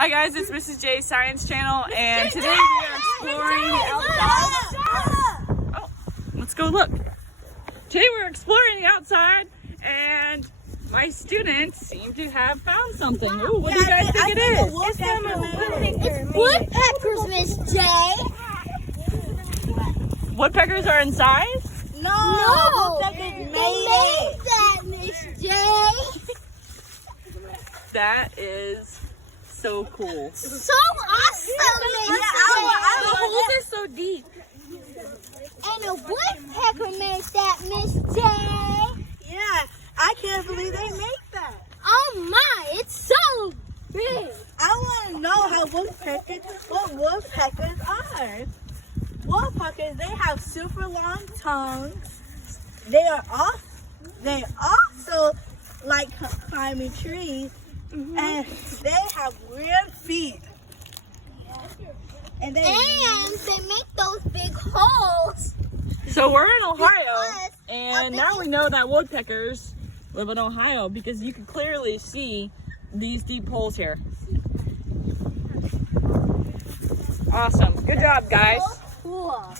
Hi guys, it's Mrs. J's Science Channel, and today we are exploring outside. Oh, let's go look. Today we're exploring outside, and my students seem to have found something. Ooh, what do you guys think it is? It's woodpeckers, Miss J. Woodpeckers are inside? No, they made that, Miss J. That is so cool. So awesome, Miss J. The holes are so deep. And a woodpecker made that, Miss J. Yeah, I can't believe they made that. Oh my, it's so big. I want to know what woodpeckers are. Woodpeckers, they have super long tongues. They also like climbing trees, and they have weird feet. And they make those big holes. So we're in Ohio, Because and now we know that woodpeckers live in Ohio because you can clearly see these deep holes here. Awesome. Good job, guys. Cool.